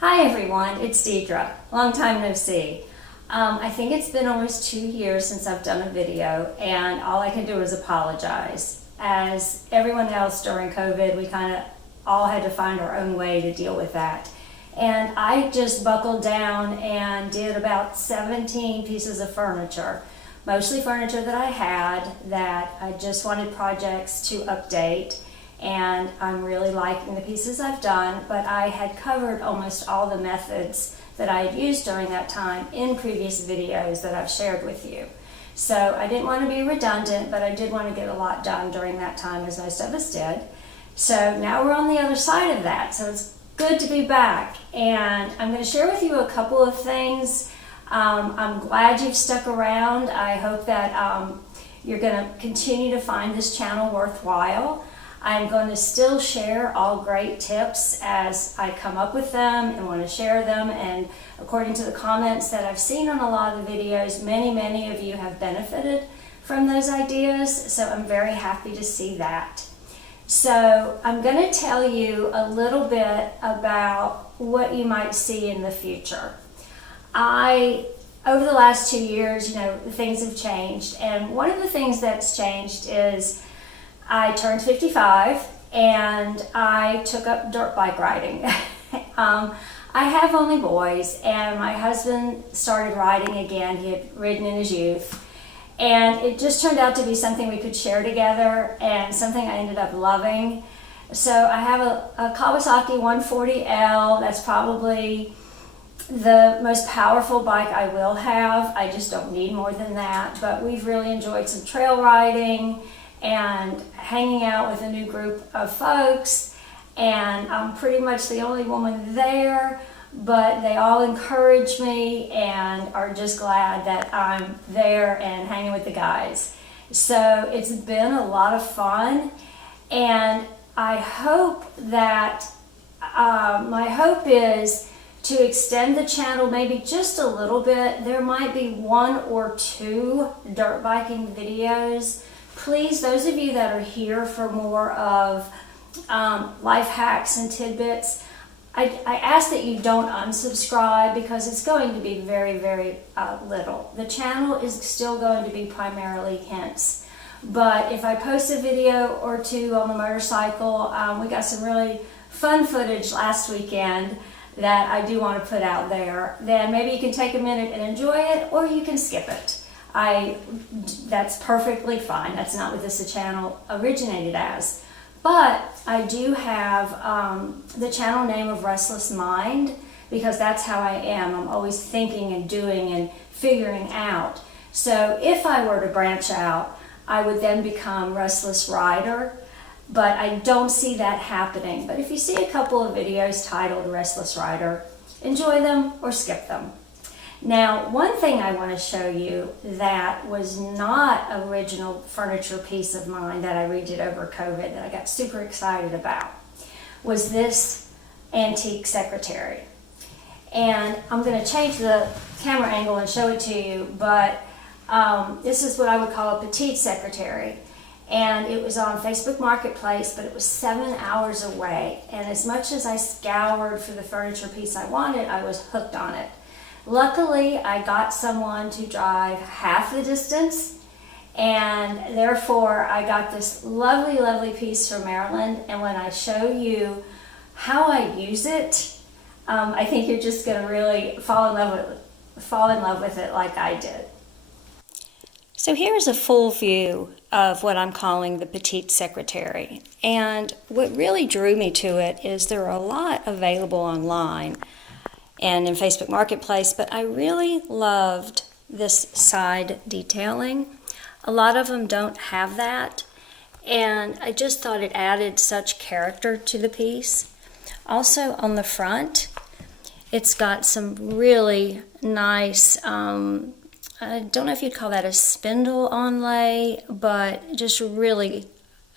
Hi everyone, it's Deidre. Long time no see. I think it's been almost 2 years since I've done a video, and all I can do is apologize. As everyone else during COVID, we kind of all had to find our own way to deal with that. And I just buckled down and did about 17 pieces of furniture. Mostly furniture that I had that I just wanted projects to update. And I'm really liking the pieces I've done, but I had covered almost all the methods that I had used during that time in previous videos that I've shared with you. So I didn't want to be redundant, but I did want to get a lot done during that time, as most of us did. So now we're on the other side of that, so it's good to be back. And I'm going to share with you a couple of things. I'm glad you've stuck around. I hope that you're going to continue to find this channel worthwhile. I'm going to still share all great tips as I come up with them and want to share them. And according to the comments that I've seen on a lot of the videos, many of you have benefited from those ideas. So I'm very happy to see that. So I'm going to tell you a little bit about what you might see in the future. Over the last 2 years, things have changed. And one of the things that's changed is I turned 55 and I took up dirt bike riding. I have only boys, and my husband started riding again. He had ridden in his youth, and it just turned out to be something we could share together and something I ended up loving. So I have a Kawasaki 140L. That's probably the most powerful bike I will have. I just don't need more than that, but we've really enjoyed some trail riding and hanging out with a new group of folks, and I'm pretty much the only woman there, but they all encourage me and are just glad that I'm there and hanging with the guys. So it's been a lot of fun, and I hope that my hope is to extend the channel maybe just a little bit. There might be 1 or 2 dirt biking videos. Please, those of you that are here for more of life hacks and tidbits, I ask that you don't unsubscribe, because it's going to be very little. The channel is still going to be primarily hints. But if I post a video or 2 on the motorcycle, we got some really fun footage last weekend that I do want to put out there, then maybe you can take a minute and enjoy it, or you can skip it. That's perfectly fine. That's not what this channel originated as. But I do have the channel name of Restless Mind, because that's how I am. I'm always thinking and doing and figuring out. So if I were to branch out, I would then become Restless Rider, but I don't see that happening. But if you see a couple of videos titled Restless Rider, enjoy them or skip them. Now, one thing I want to show you that was not an original furniture piece of mine that I redid over COVID that I got super excited about was this antique secretary. And I'm going to change the camera angle and show it to you, but this is what I would call a petite secretary. And it was on Facebook Marketplace, but it was 7 hours away. And as much as I scoured for the furniture piece I wanted, I was hooked on it. Luckily, I got someone to drive half the distance, and therefore I got this lovely piece from Maryland. And when I show you how I use it, I think you're just going to really fall in love with it like I did. So here's a full view of what I'm calling the petite secretary. And what really drew me to it is there are a lot available online and in Facebook Marketplace, but I really loved this side detailing. A lot of them don't have that, and I just thought it added such character to the piece. Also on the front, it's got some really nice, I don't know if you'd call that a spindle onlay, but just really,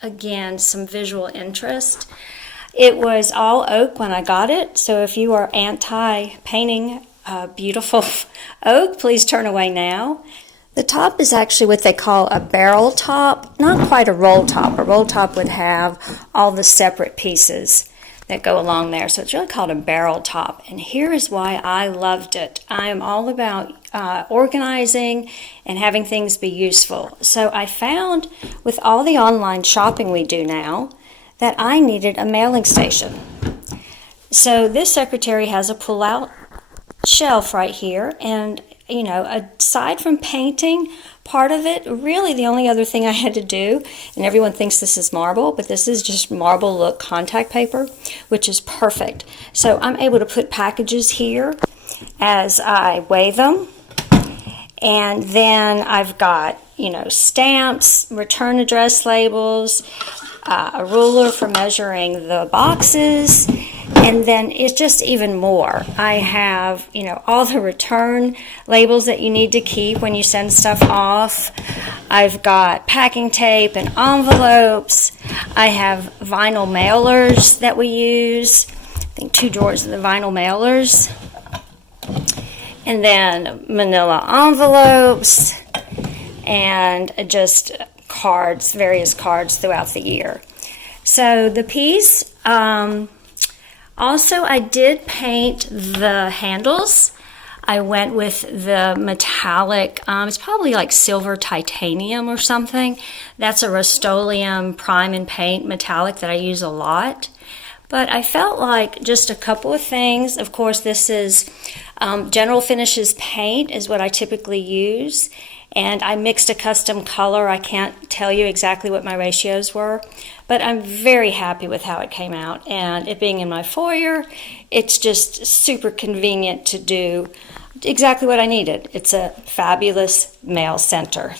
again, some visual interest. It was all oak when I got it, so if you are anti-painting beautiful oak, please turn away now. The top is actually what they call a barrel top, not quite a roll top. A roll top would have all the separate pieces. that go along there. So it's really called a barrel top. And here is why I loved it. I am all about organizing and having things be useful. So I found with all the online shopping we do now that I needed a mailing station. So this secretary has a pull-out shelf right here, and you know, aside from painting part of it, really the only other thing I had to do, and everyone thinks this is marble, but this is just marble look contact paper, which is perfect. So I'm able to put packages here as I weigh them, and then I've got, you know, stamps, return address labels, a ruler for measuring the boxes, and then it's just even more. I have, you know, all the return labels that you need to keep when you send stuff off. I've got packing tape and envelopes. I have vinyl mailers that we use. I think 2 drawers of the vinyl mailers. And then manila envelopes and just cards, various cards throughout the year. So the piece, also I did paint the handles. I went with the metallic, it's probably like silver titanium or something. That's a Rust-Oleum prime and paint metallic that I use a lot. But I felt like just a couple of things. Of course, this is General Finishes paint is what I typically use. And I mixed a custom color. I can't tell you exactly what my ratios were, but I'm very happy with how it came out. And it being in my foyer, it's just super convenient to do exactly what I needed. It's a fabulous mail center.